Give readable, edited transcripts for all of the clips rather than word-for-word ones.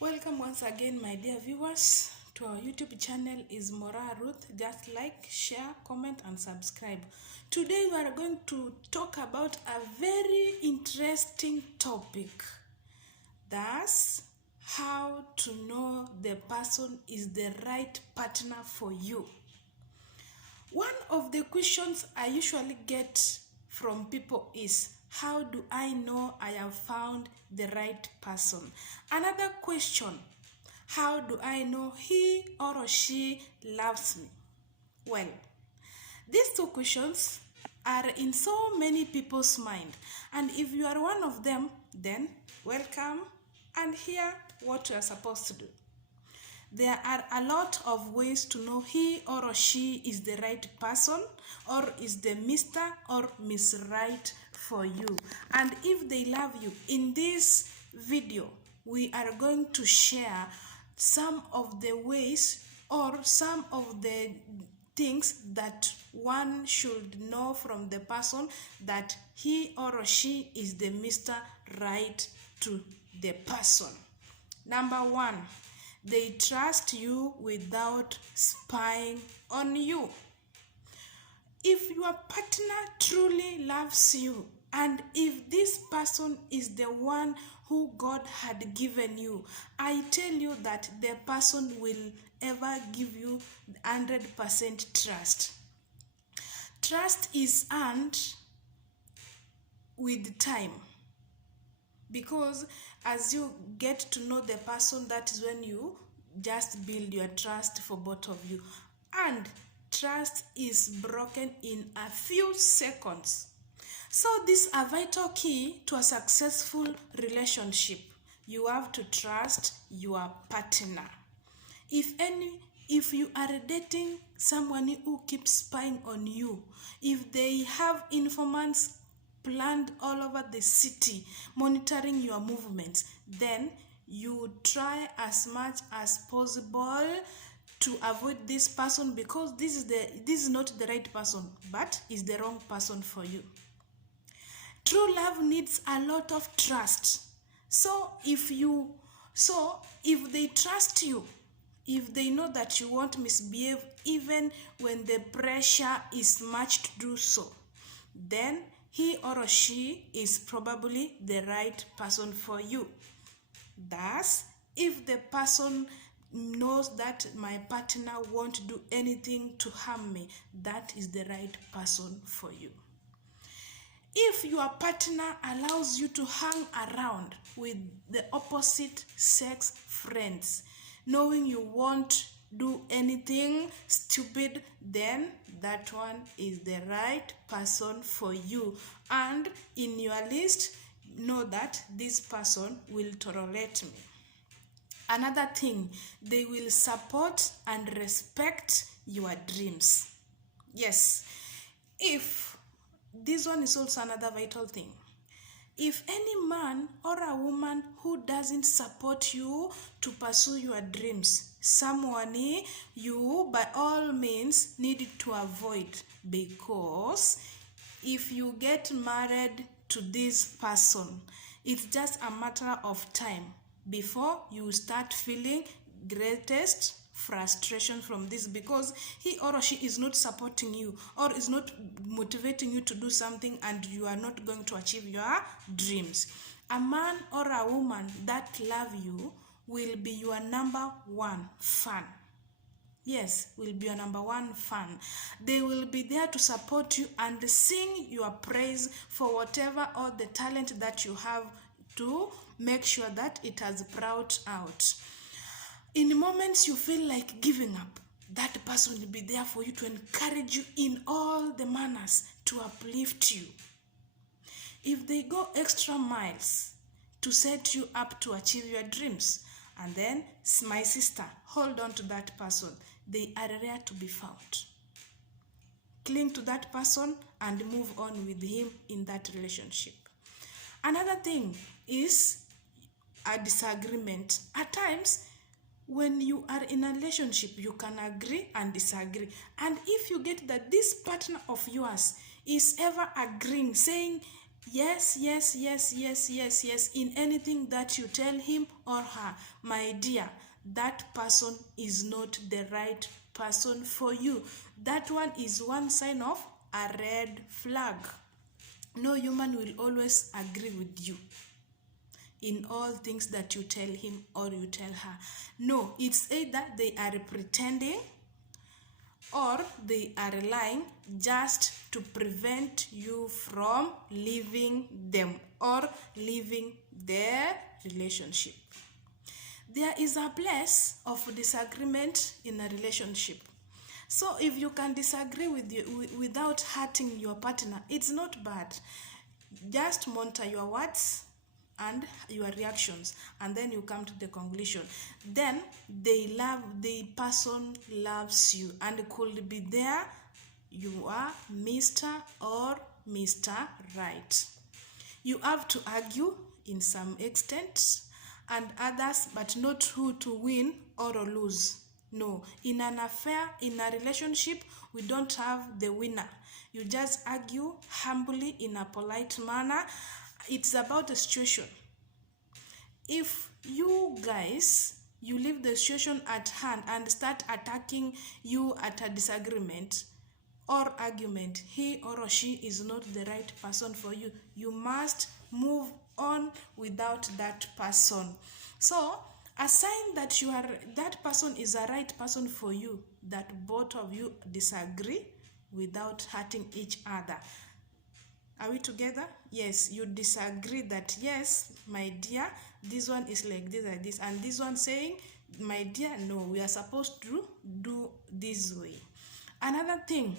Welcome once again, my dear viewers, to our YouTube channel is Mora Ruth. Just like, share, comment, and subscribe. Today we are going to talk about a very interesting topic. That's how to know the person is the right partner for you. One of the questions I usually get from people is, how do I know I have found the right person? Another question, how do I know he or she loves me? Well, these two questions are in so many people's mind, and if you are one of them, then welcome and hear what you are supposed to do. There are a lot of ways to know he or she is the right person or is the Mr. or Miss Right for you. And if they love you, in this video, we are going to share some of the ways or some of the things that one should know from the person that he or she is the Mr. Right to the person. Number one, they trust you without spying on you. If your partner truly loves you, and if this person is the one who God had given you, I tell you that the person will ever give you 100% trust. Trust is earned with time. Because as you get to know the person, that is when you just build your trust for both of you. And trust is broken in a few seconds. So this is a vital key to a successful relationship. You have to trust your partner. If you are dating someone who keeps spying on you, if they have informants planned all over the city monitoring your movements, then you try as much as possible to avoid this person, because this is not the right person, but is the wrong person for you. True love needs a lot of trust. So if they trust you, if they know that you won't misbehave even when the pressure is much to do so, then he or she is probably the right person for you. Thus, if the person knows that my partner won't do anything to harm me, that is the right person for you. If your partner allows you to hang around with the opposite sex friends, knowing you won't do anything stupid, then that one is the right person for you. And in your list, know that this person will tolerate me. Another thing, they will support and respect your dreams. Yes, if this one is also another vital thing. If any man or a woman who doesn't support you to pursue your dreams, someone you by all means need to avoid, because if you get married to this person, it's just a matter of time before you start feeling greatest frustration from this, because he or she is not supporting you or is not motivating you to do something, and you are not going to achieve your dreams. A man or a woman that love you will be your number one fan. Yes, will be your number one fan. They will be there to support you and sing your praise for whatever or the talent that you have, to make sure that it has brought out. In moments you feel like giving up, that person will be there for you to encourage you in all the manners, to uplift you. If they go extra miles to set you up to achieve your dreams, and then, my sister, hold on to that person. They are rare to be found. Cling to that person and move on with him in that relationship. Another thing is a disagreement. At times, when you are in a relationship, you can agree and disagree. And if you get that this partner of yours is ever agreeing, saying Yes, yes, yes, yes, yes, yes. In anything that you tell him or her, my dear, that person is not the right person for you. That one is one sign of a red flag. No human will always agree with you in all things that you tell him or you tell her. No, it's either they are pretending or they are lying just to prevent you from leaving them or leaving their relationship. There is a place of disagreement in a relationship. So if you can disagree with you without hurting your partner, it's not bad. Just monitor your words and your reactions, and then you come to the conclusion. Then the person loves you and could be there. You are Mr. or Mr. Right. You have to argue in some extent and others, but not who to win or lose. No, in an affair, in a relationship, we don't have the winner. You just argue humbly in a polite manner. It's about the situation. If you guys, you leave the situation at hand and start attacking you at a disagreement or argument, he or she is not the right person for you. You must move on without that person. So a sign that that person is a right person for you, that both of you disagree without hurting each other. Are we together? Yes, you disagree that, yes, my dear, this one is like this, and this one saying, my dear, no, we are supposed to do this way. Another thing,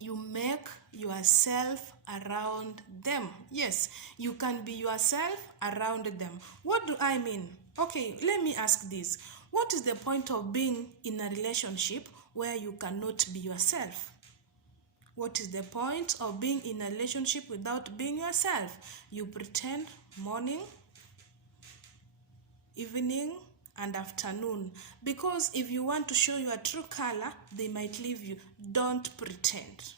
you make yourself around them. Yes, you can be yourself around them. What do I mean? Okay, let me ask this. What is the point of being in a relationship where you cannot be yourself? What is the point of being in a relationship without being yourself? You pretend morning, evening, and afternoon. Because if you want to show your true color, they might leave you. Don't pretend.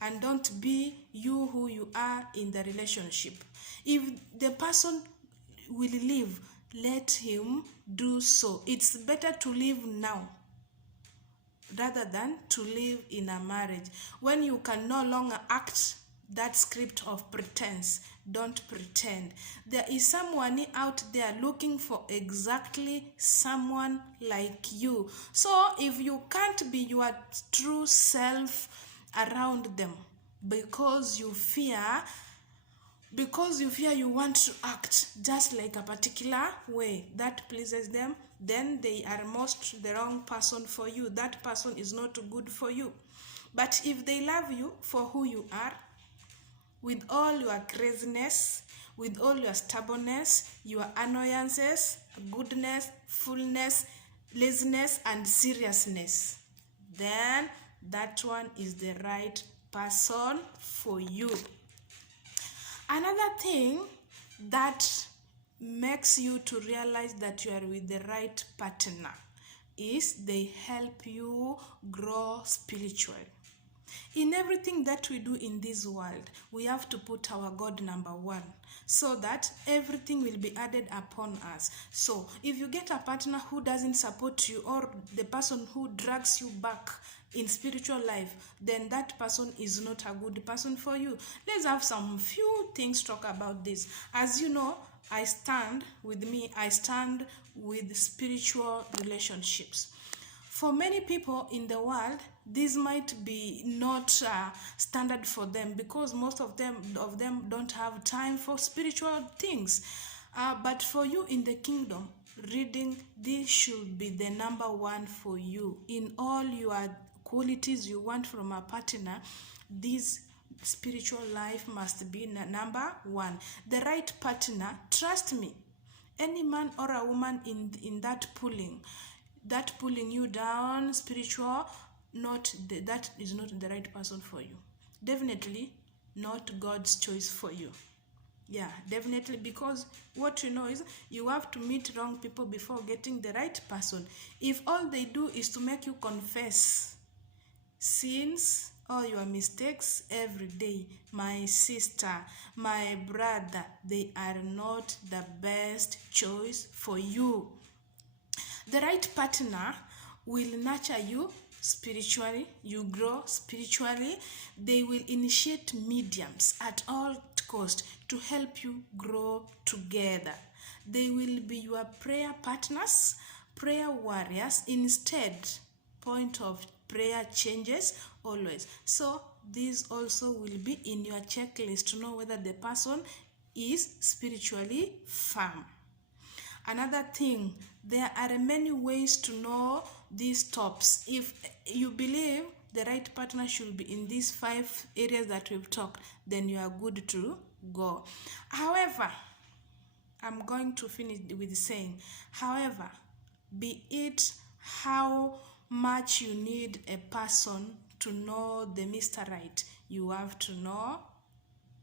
And don't be you who you are in the relationship. If the person will leave, let him do so. It's better to leave now rather than to live in a marriage. When you can no longer act that script of pretense, don't pretend. There is someone out there looking for exactly someone like you. So if you can't be your true self around them because you fear you want to act just like a particular way that pleases them, then they are most the wrong person for you. That person is not good for you. But if they love you for who you are, with all your craziness, with all your stubbornness, your annoyances, goodness, fullness, laziness, and seriousness, then that one is the right person for you. Another thing that makes you to realize that you are with the right partner is they help you grow spiritually. In everything that we do in this world, we have to put our God number one so that everything will be added upon us. So if you get a partner who doesn't support you or the person who drags you back in spiritual life, then that person is not a good person for you. Let's have some few things talk about this. As you know, I stand with spiritual relationships. For many people in the world, this might be not standard for them because most of them don't have time for spiritual things. But for you in the kingdom, reading, this should be the number one for you. In all your qualities you want from a partner, this spiritual life must be number one. The right partner, trust me, any man or a woman in that pulling you down spiritual, that is not the right person for you. Definitely not God's choice for you. Yeah, definitely, because what you know is you have to meet wrong people before getting the right person. If all they do is to make you confess sins all your mistakes every day. My sister, my brother, they are not the best choice for you. The right partner will nurture you spiritually, you grow spiritually. They will initiate mediums at all cost to help you grow together. They will be your prayer partners, prayer warriors. Instead, point of prayer changes always. So these also will be in your checklist to know whether the person is spiritually firm. Another thing, there are many ways to know these tops. If you believe the right partner should be in these 5 areas that we've talked, then you are good to go. However, I'm going to finish with saying, however, be it how much you need a person to know the Mr. Right, you have to know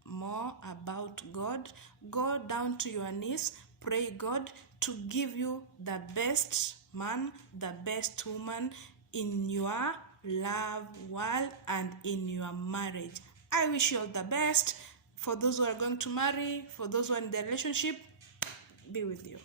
more about God. Go down to your knees, pray God to give you the best man, the best woman in your love world and in your marriage. I wish you all the best. For those who are going to marry, for those who are in the relationship, be with you.